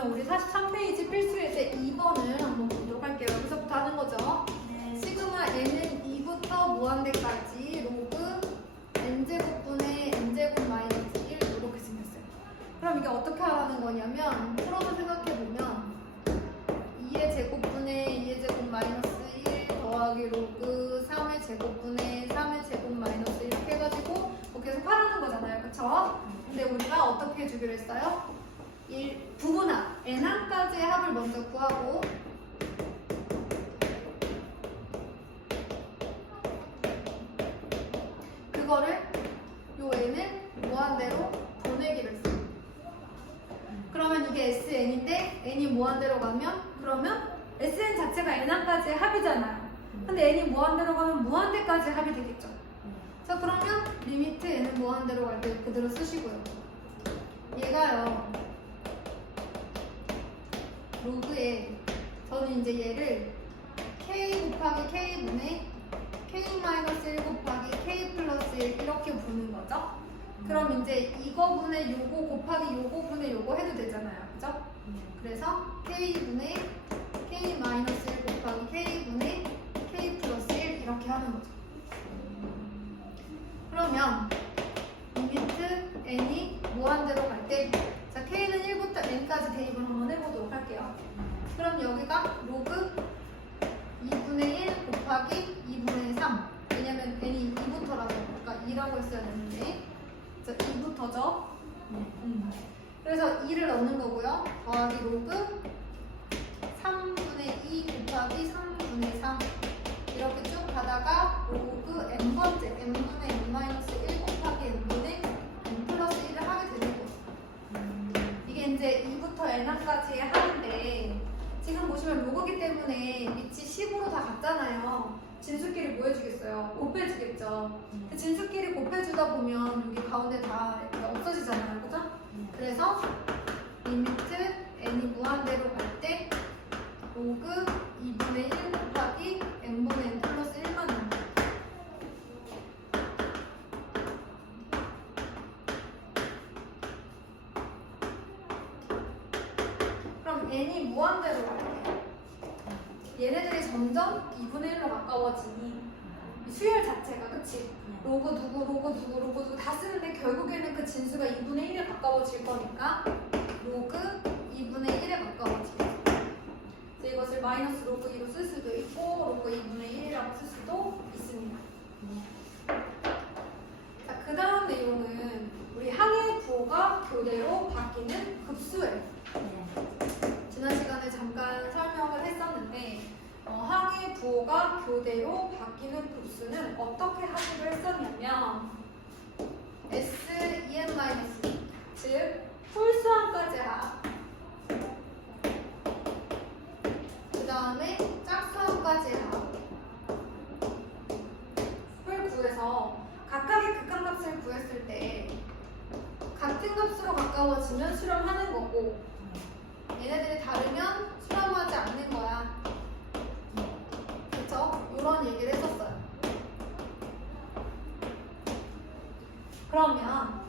그러면 우리 43페이지 필수예제 2번을 한번 보도록 할게요. 여기서부터 하는 거죠. 네. 시그마 n은 2부터 무한대까지 로그 n제곱분의 n제곱 마이너스 1 이렇게 생겼어요. 그럼 이게 어떻게 하라는 거냐면 풀어서 생각해보면 2의 제곱분의 2의 제곱 마이너스 1 더하기 로그 3의 제곱분의 3의 제곱 마이너스 1 이렇게 해가지고 뭐 계속 하라는 거잖아요. 그쵸? 근데 우리가 어떻게 해주기로 했어요? 부분합 n항까지의 합을 먼저 구하고 그거를 요 n을 무한대로 보내기로 했어요. 그러면 이게 SN인데 n이 무한대로 가면 그러면 SN 자체가 n항까지의 합이잖아요. 근데 n이 무한대로 가면 무한대까지 합이 되겠죠. 자 그러면 리미트 n은 무한대로 갈 때 그대로 쓰시고요. 얘가요. 로그에 저는 이제 얘를 k 곱하기 k분의 k-1 곱하기 k 플러스 1 이렇게 부는 거죠. 그럼 이제 이거분의 요거 곱하기 요거분의 요거 해도 되잖아요. 그죠? 그래서 k분의 k-1 곱하기 k분의 k 플러스 1 이렇게 하는 거죠. 그러면 리미트 n이 무한대로 갈 때 자 k는 1부터 n까지 대입을 한번 해보도록 할게요. 그럼 여기가 로그 2분의 1 곱하기 2분의 3 왜냐면 n이 2부터라서 그러니까 2라고 했어야 되는데 자 2부터죠. 그래서 2를 넣는 거고요. 더하기 로그 3분의 2 곱하기 3분의 3 이렇게 쭉 가다가 로그 n번째 n분의 n-1 곱하기 n분의 n 플러스 1을 하게 되는 거죠. 이게 이제 2부터 n항까지의 합인데 지금 보시면 로그기 때문에 밑이 10으로 다 같잖아요. 진수끼리 뭐 해주겠어요? 곱해주겠죠. 진수끼리 곱해주다 보면 여기 가운데 다 이렇게 없어지잖아요. 그죠? 그래서 리미트 n이 무한대로 갈 때 로그 2분의 1 곱하기 n분의 n 플러스 1만 나옵니다. 그럼 n이 무한대로 갈 때 얘네들이 점점 2분의 1로 가까워지니 수열 자체가 그치? 로그 누구 로그 누구 로그 누구 다 쓰는데 결국에는 그 진수가 2분의 1에 가까워질 거니까 로그 2분의 1에 가까워지겠죠. 이것을 마이너스 로그 2로 쓸 수도 있고 로그 2분의 1이라고 쓸 수도 있습니다. 자, 그 다음 내용은 우리 항의 부호가 교대로 바뀌는 급수예요. 지난 시간에 잠깐 설명을 했었는데 항의 부호가 교대로 바뀌는 급수는 어떻게 하기로 했었냐면 S2n- 즉 홀수항까지 합 그 다음에 짝수항까지 합을 구해서 각각의 극한값을 구했을 때 같은 값으로 가까워지면 수렴하는 거고 얘네들이 다르면 수렴하지 않는 거야. 그쵸? 이런 얘기를 했었어요. 그러면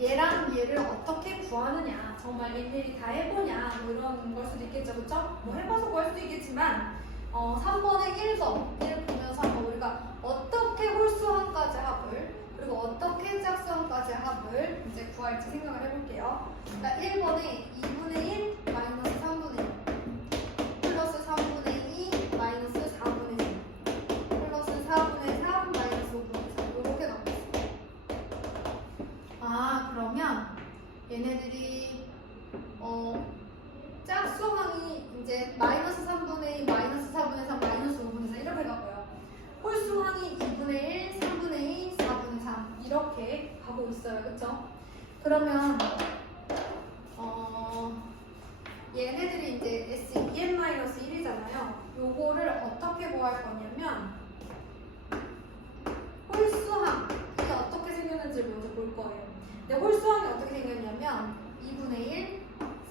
얘랑 얘를 어떻게 구하느냐 정말 일일이 다 해보냐 뭐 이런 걸 수도 있겠죠. 그쵸? 뭐 해봐서 구할 수도 있겠지만 3번의 1번을 보면서 우리가 어떻게 홀수항까지 합을 그리고 어떻게 짝수항까지 합을 이제 구할지 생각을 해볼게요. 그러니까 1번에 2분의 1 마이너스 3분의 1 플러스 3분의 2 마이너스 4분의 3 플러스 4분의 3 마이너스 5분의 3 이렇게 나왔어요. 아 그러면 얘네들이 짝수항이 이제 마이너스 3분의 2 마이너스 4분의 3 마이너스 5분의 4 이렇게 가고요. 홀수항이 2분의 1 3분의 2 4분의 3 이렇게 가고 있어요. 그쵸? 그러면 얘네들이 이제 S2n-1이잖아요. 요거를 어떻게 구할 거냐면 홀수항 이게 어떻게 생겼는지 먼저 볼 거예요. 근데 홀수항이 어떻게 생겼냐면 2분의 1,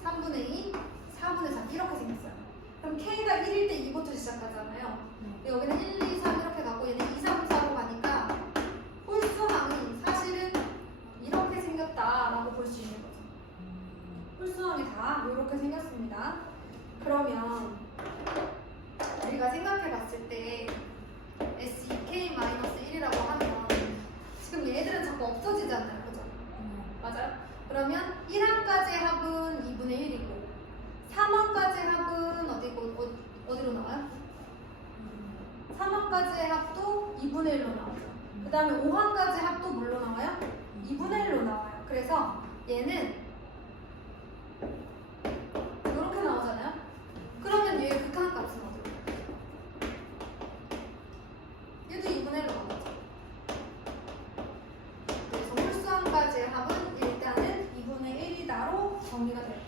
3분의 2, 4분의 3 이렇게 생겼어요. 그럼 K가 1일 때 2부터 시작하잖아요. 근데 여기는 1, 2, 3 이렇게 가고 얘는 2, 3, 4로 가니까 홀수항이 사실은 이렇게 생겼다라고 볼 수 있는 거죠. 홀수항이 다 이렇게 이렇게 생겼습니다. 그러면 우리가 생각해 봤을 때 SEK-1이라고 하면 지금 얘들은 자꾸 없어지잖아요. 그죠? 맞아요? 그러면 1항까지의 합은 2분의 1이고 3항까지의 합은 어디로 나와요? 3항까지의 합도 2분의 1로 나오죠. 그 다음에 5항까지의 합도 뭘로 나와요? 2분의 1로 나와요. 그래서 얘는 이렇게 나오잖아요. 그러면 얘의 극한값은 어디로? 얘도 2분의 1로 나오죠. 그래서 홀수항까지의 합은 일단은 2분의 1이다로 정리가 돼요.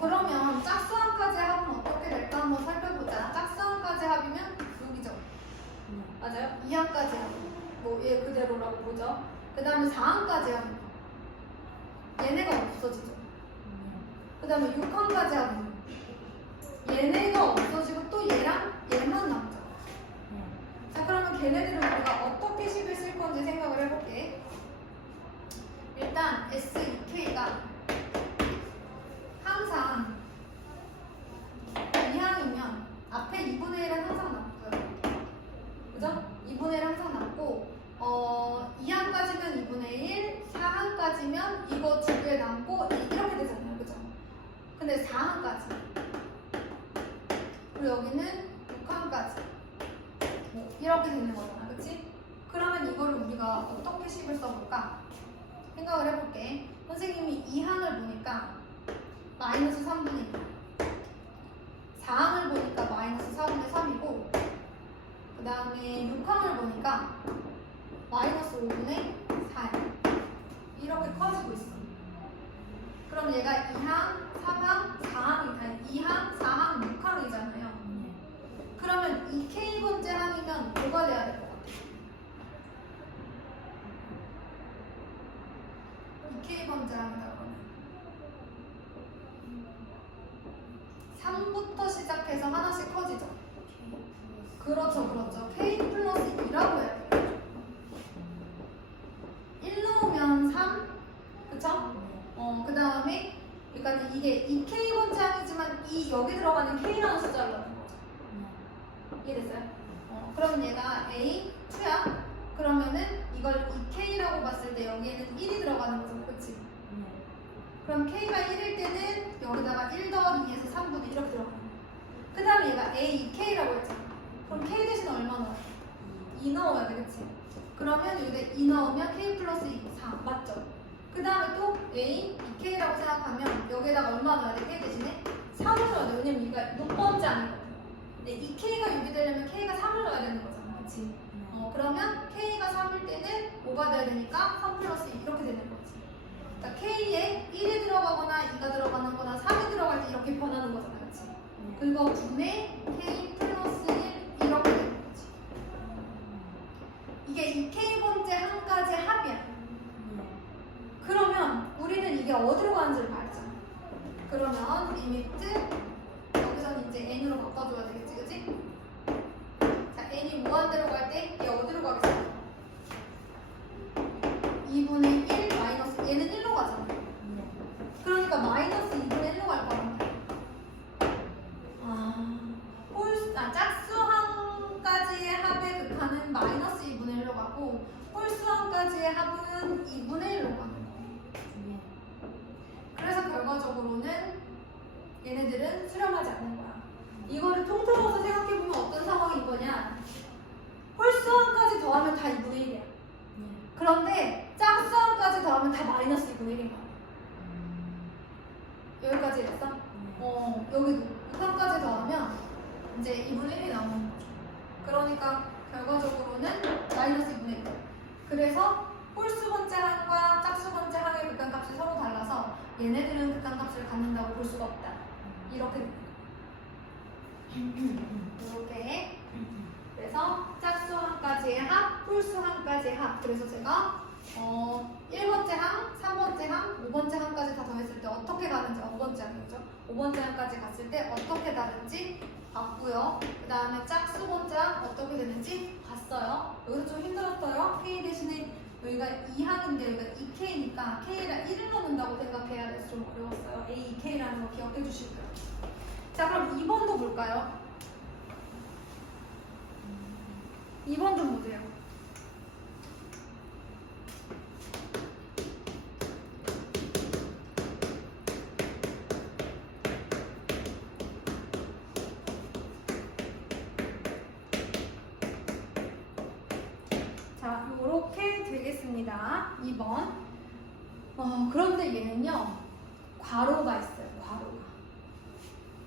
그러면 짝수항까지의 합은 어떻게 될까 한번 살펴보자. 짝수항까지의 합이면 여기죠. 맞아요? 2항까지의 합. 얘 그대로라고 보죠. 그 다음에 4항까지의 합은 얘네가 없어지죠. 그 다음에 6항까지 하면 얘네가 없어지고 또 얘랑 얘만 남죠. 자, 그러면 걔네들은 우리가 어떻게 식을 쓸 건지 생각을 해볼게. 일단 SEK가 항상 2항이면 앞에 2분의 1은 항상 남고요. 그죠? 2분의 1 항상 남고 2항까지면 2분의 1, 4항까지면 이거 두 개 남고 이렇게 되잖아요. 그죠? 근데 4항까지 그리고 여기는 6항까지 이렇게 되는 거잖아. 그치? 그러면 이거를 우리가 어떻게 식을 써볼까? 생각을 해볼게. 선생님이 2항을 보니까 마이너스 3분의 1, 4항을 보니까 마이너스 4분의 3이고 그 다음에 6항을 보니까 마이너스 5분의 4 이렇게 커지고 있어. 그럼 얘가 2항, 3항, 4항이 아니 2항, 4항, 6항이잖아요. 그러면 이 K번째 항이면 뭐가 돼야 될 것 같아? 이 K번째 항이다 그러면 3부터 시작해서 하나씩 커지죠. 그렇죠, 그렇죠. K 플러스 2라고 해야 돼요. 1 넣으면 3, 그쵸? 그 다음에 그러니까 이게 이 K번째 항이지만 이 여기 들어가는 K라는 숫자를 넣는 거죠. 이해됐어요? 그럼 얘가 A, 2야? 그러면은 이걸 2K라고 봤을 때 여기에는 1이 들어가는 거죠. 그치? 그럼 K가 1일 때는 여기다가 1 더하기 2에서 3분의 이렇게 들어가는 거예요. 그 다음에 얘가 A, 2K라고 했잖아. 그럼 K 대신 얼마 넣어요? 2 넣어야 돼. 그치? 그러면 여기다 2 넣으면 K 플러스 2, 4. 맞죠? 그 다음에 또 A, 2K라고 생각하면 여기에다가 얼마 넣어야 돼? K 대신에 3을 넣어야 돼. 왜냐면 이가 6번째 아니거든. 근데 2K가 6이 되려면 K가 3을 넣어야 되는 거잖아. 그치? 그러면 K가 3일 때는 5가 돼야 되니까 3 플러스 2 이렇게 되는 거지. 그러니까 K에 1이 들어가거나 2가 들어가는 거나 3이 들어갈 때 이렇게 변하는 거잖아. 그치? 그거 분의 K 플러스 1 이렇게 되는 거지. 이게 이 K번째 항까지 합이야. 그러면 우리는 이게 어디로 가는지를 알잖아. 그러면 리미트 여기서는 이제 n으로 바꿔줘야 되겠지, 그치? 자, n이 무한대로 갈 때 얘 어디로 가겠어? 2분의 1 마이너스 얘는 1로 가잖아. 그러니까 마이너스 2분의 1로 갈 거란 말이야. 짝수항까지의 합의 극한은 마이너스 2분의 1로 가고 홀수항까지의 합은 2분의 1로 가는 거야. 그래서 결과적으로는 얘네들은 수렴하지 않는 거야. 이거를 통틀어서 생각해보면 어떤 상황인 거냐? 홀수항까지 더하면 다 2분의 1이야. 그런데 짝수항까지 더하면 다 마이너스 2분의 1인 거야. 여기까지 했어? 여기도 6항까지 더하면 이제 2분의 1이 나오는 거죠. 그러니까 결과적으로는 마이너스 2분의 1. 그래서 홀수번째 항과 짝수번째 항의 극한값이 서로 달라서 얘네들은 극한값을 갖는다고 볼 수가 없다. 이렇게 됩니다. 이렇게. 그래서 짝수항까지의 합, 홀수항까지의 합. 그래서 제가 1번째 항, 3번째 항, 5번째 항까지 다 더했을 때 어떻게 가는지 5번째 항이죠. 5번째 항까지 갔을 때 어떻게 다른지 봤고요. 그 다음에 짝수번째 항 어떻게 되는지 봤어요. 여기서 좀 힘들었어요. K 대신에 여기 여기가 2항인데 여기가 2K니까 K랑 1을 넣는다고 생각해야 돼서 좀 어려웠어요. A, K라는 거 기억해 주시고요. 자, 그럼 2번도 볼까요? 2번 좀 보세요. 자, 요렇게 되겠습니다. 2번. 그런데 얘는요, 괄호가 있어요, 괄호가.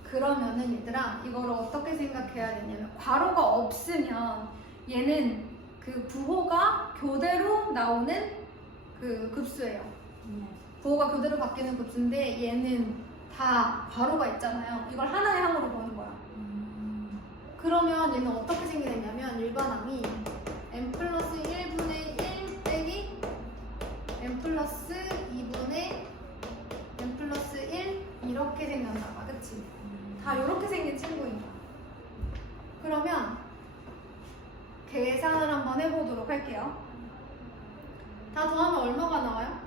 그러면은 얘들아, 이걸 어떻게 생각해야 되냐면, 괄호가 없으면 얘는 그 부호가 교대로 나오는 그 급수예요. 부호가 교대로 바뀌는 급수인데, 얘는 다 괄호가 있잖아요. 이걸 하나의 항으로 보는 거야. 그러면 얘는 어떻게 생기냐면, 일반항이 n 플러스 1분의 1 빼기 n 플러스 2분의 n 플러스 1 이렇게 생겼나 봐, 그치? 다 이렇게 생긴 친구인 거야. 그러면 계산을 한번 해보도록 할게요. 다 더하면 얼마가 나와요?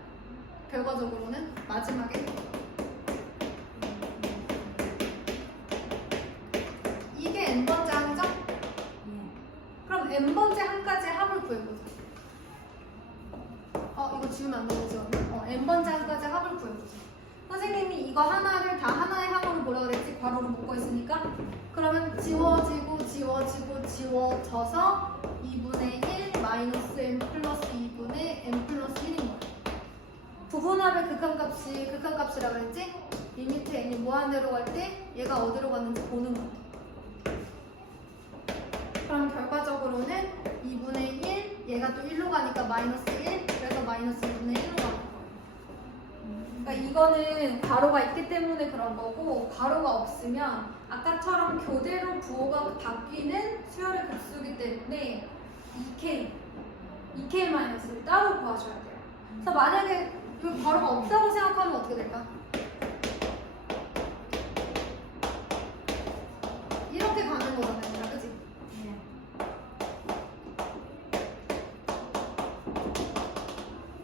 결과적으로는 마지막에 이게 n번째 항이죠? 그럼 n번째 항까지 합을 구해보자. 이거 지우면 안 되죠? n번째 항까지 합을 구해보자. 선생님이 이거 하나를 다 하나의 항으로 보라 그랬지? 괄호로 묶어 있으니까. 그러면 지워지고 지워지고 지워져서 2분의 1 마이너스 n 플러스 2분의 n 플러스 1인 거야. 부분합의 극한값이라 그랬지? 리미트 n이 무한대로 갈 때 얘가 어디로 갔는지 보는 거야. 그럼 결과적으로는 2분의 1, 얘가 또 1로 가니까 마이너스 1, 그래서 마이너스 2분의 1로 가는 거예요. 그러니까 이거는 괄호가 있기 때문에 그런 거고, 괄호가 없으면 아까처럼 교대로 부호가 바뀌는 수열의 급수이기 때문에 2K 마이너스를 따로 구하셔야 돼요. 그래서 만약에 이 괄호가 없다고 생각하면 어떻게 될까? 이렇게 가는 거잖아요, 그치?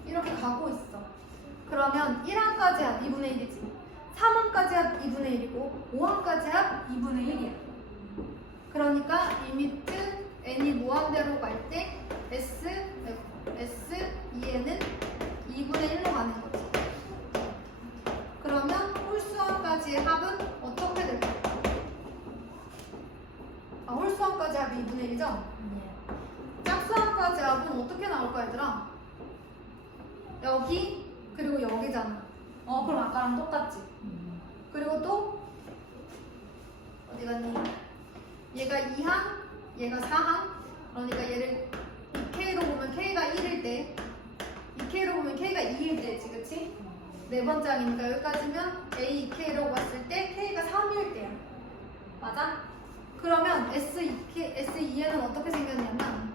이렇게 가고 있어. 그러면 1항까지 합 2분의 1이지. 3항까지 합 2분의 1이고 5항까지 합 2분의 1이야. 그러니까 리미트 n이 무한대로 갈 때 S2에는 2분의 1로 가는 거지. 그러면 홀수항까지의 합은 어떻게 될까? 홀수항까지 합이 2분의 1이죠? 짝수항까지 합은 어떻게 나올까 얘들아? 여기 그리고 여기잖아. 그럼 아까랑 똑같지. 그리고 또 어디 갔니? 얘가 2항, 얘가 4항. 그러니까 얘를 2K로 보면 K가 1일 때, 2K로 보면 K가 2일 때지, 그치? 네 번째 항이니까 여기까지면 A, 2K라고 봤을 때 K가 3일 때야. 맞아? 그러면 S2에는 어떻게 생겼냐면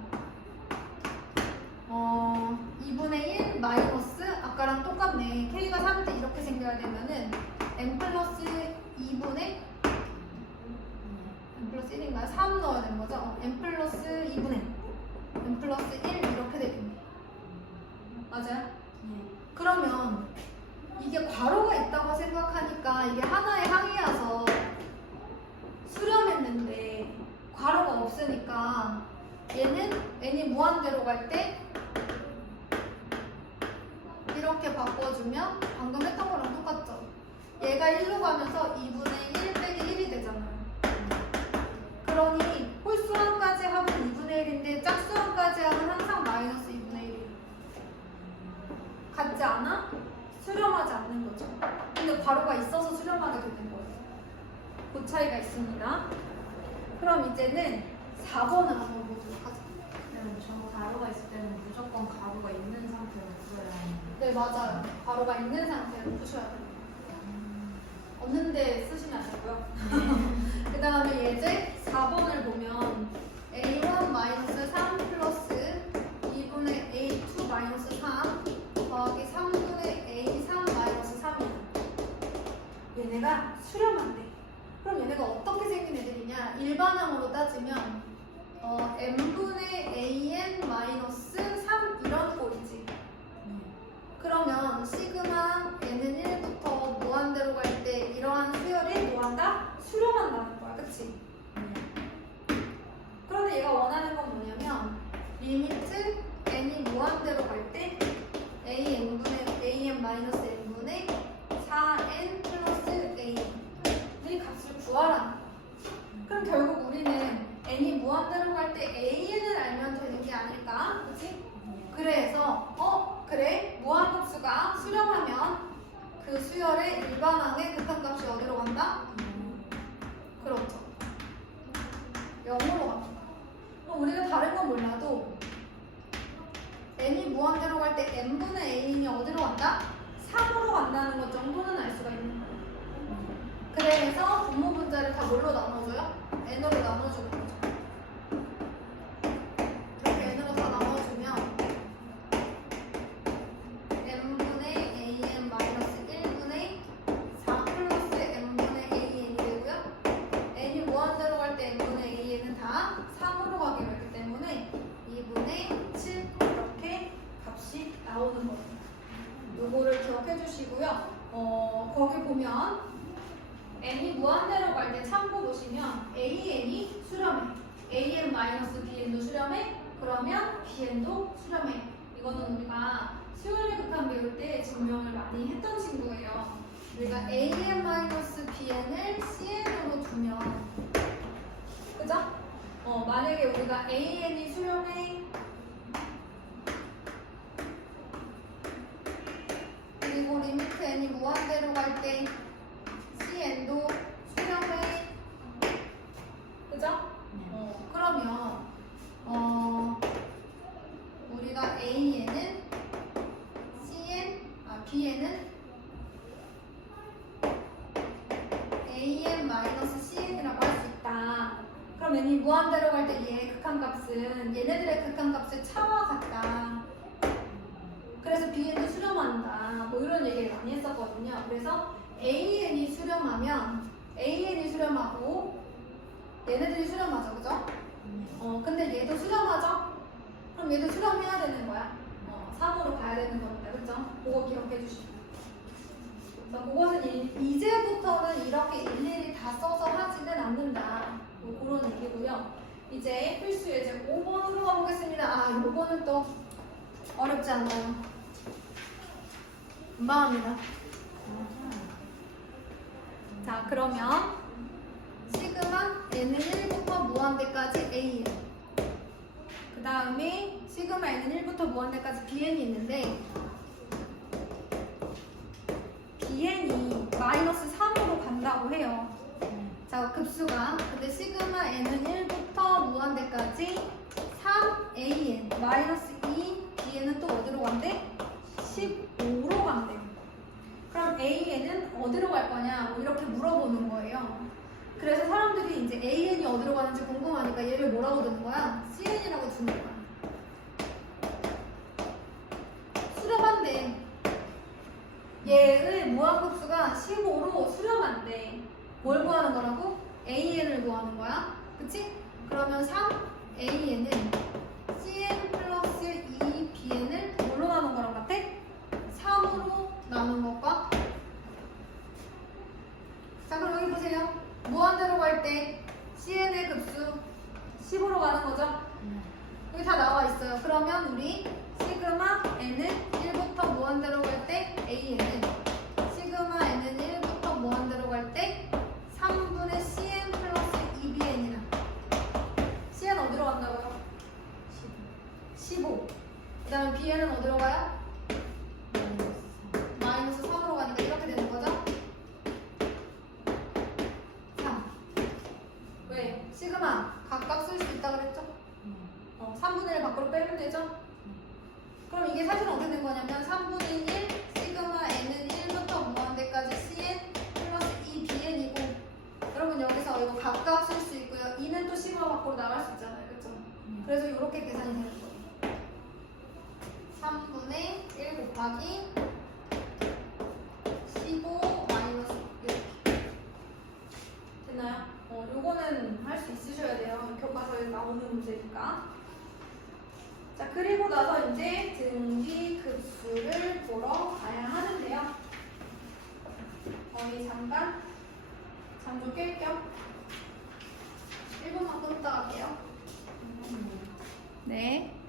2분의 1 마이너스 아까랑 똑같네. K가 3일 때 이렇게 생겨야 되면은 n 플러스 2분의 n 플러스 1인가요? 3 넣어야 되는 거죠? n 플러스 2분의 n 플러스 1 이렇게 되겠네. 맞아요? 그러면 이게 괄호가 있다고 생각하니까 이게 하나의 항이라서 수렴했는데 괄호가 없으니까 얘는 n이 무한대로 갈 때 이렇게 바꿔주면 방금 했던 거랑 똑같죠? 얘가 1로 가면서 2분의 1 빼기 1이 되잖아요. 그러니 홀수항까지 합은 2분의 1인데 짝수항까지 합은 항상 마이너스 2분의 1이에요. 같지 않아? 수렴하지 않는 거죠. 근데 괄호가 있어서 수렴하게 되는 거예요. 그 차이가 있습니다. 그럼 이제는 4번을 한번 보도록 하죠. 저 가루가 있을 때는 무조건 가루가 있는 상태로 풀어야 하는. 네, 맞아요. 괄호가 있는 상태로 푸셔야 돼요. 없는데 쓰시면 안 되고요. 그 다음에 예제 4번을 보면 A1-3 플러스 2분의 A2 마이너스 3 더하기 3분의 A3 마이너스 3이야. 얘네가 수렴한대. 그럼 얘네가 어떻게 생긴 애들이냐? 일반항으로 따지면 n분의 an 마이너스 3 이런 꼴이지. 무한대로 갈 때 n분의 a이 어디로 간다? 3으로 간다는 것 정도는 알 수가 있는 거예요. 그래서 분모 분자를 다 뭘로 나눠줘요? n으로 나눠주는 거죠. 이렇게 n으로 다 나눠주면 n분의 an 마이너스 1분의 4 플러스 n분의 an이 되고요. n이 무한대로 갈 때 n분의 an은 다 3으로 가기로 했기 때문에 2분의 7 이렇게 값이 나오는 거예요. 요거를 기억해 주시고요. 거기 보면 n이 무한대로 갈 때 참고 보시면 an이 수렴해. an 마이너스 bn도 수렴해. 그러면 bn도 수렴해. 이거는 우리가 수열의 극한 배울 때 증명을 많이 했던 친구예요. 우리가 an 마이너스 bn을 cn으로 두면, 그죠? 만약에 우리가 an이 수렴해. 그리고 리미트 n이 무한대로 갈 때 cn도 수렴해. 그죠? 그러면 우리가 a에는 b에는 an 마이너스 cn이라고 할 수 있다. 그럼 n이 무한대로 갈 때 얘의 극한값은 얘네들의 극한값의 차와 같다. 그래서 bn도 수렴한다. 뭐 이런 얘기를 많이 했었거든요. 그래서 an이 수렴하면 an이 수렴하고 얘네들이 수렴하죠, 그죠? 근데 얘도 수렴하죠? 그럼 얘도 수렴해야 되는 거야. 3으로 가야 되는 겁니다, 그죠? 그거 기억해 주시고. 그것은 이제부터는 이렇게 일일이 다 써서 하지는 않는다. 뭐 그런 얘기고요. 이제 필수 예제 5번으로 가보겠습니다. 요거는 또 어렵지 않아요. 금방 합니다. 자, 그러면 시그마 n은 1부터 무한대까지 a. 그 다음에 시그마 n은 1부터 무한대까지 bn이 있는데 bn이 마이너스 3으로 간다고 해요. 자, 급수가. 근데 시그마 n은 1부터 무한대까지 3an 마이너스 2 bn은 또 어디로 간대? 15로 간대. 그럼 an은 어디로 갈 거냐? 뭐 이렇게 물어보는 거예요. 그래서 사람들이 이제 an이 어디로 가는지 궁금하니까 얘를 뭐라고 두는 거야? cn이라고 주는 거야. 수렴한대. 얘의 무한급수가 15로 수렴한대. 뭘 구하는 거라고? an을 구하는 거야. 그치? 그러면 3an은 cn 플러스 2bn을 뭘로 나눈 거랑 같아? 3으로 나눈 것과. 자, 그럼 여기 보세요. 무한대로 갈 때 cn의 급수 10으로 가는 거죠? 여기 다 나와 있어요. 그러면 우리 시그마 n은 1부터 무한대로 갈 때 an은 시그마 n은 1부터 무한대로 갈 때 3분의 cn 플러스 2bn이라. cn 어디로 간다고요? 15. 그 다음에 bn은 어디로 가요? 마이너스 3으로 가니까 이렇게 되는 거죠? 자, 왜? 시그마 각각 쓸 수 있다 그랬죠? 3분의 1 밖으로 빼면 되죠? 그럼 이게 사실 어떻게 된 거냐면 3분의 1 시그마 n은 1부터 무한대까지 cn 플러스 2bn이고, 여러분 여기서 이거 각각 쓸 수 있고요. 2는 또 시그마 밖으로 나갈 수 있잖아요. 그렇죠? 그래서 이렇게 계산이 되는 거예요. 3분의 1 곱하기 15 마이너스 이렇게 됐나요? 요거는 할 수 있으셔야 돼요. 교과서에 나오는 문제니까. 자, 그리고 나서 이제 등비급수를 보러 가야 하는데요. 잠깐 잠 좀 깰게요. 1분만 끊었다 갈게요. 네.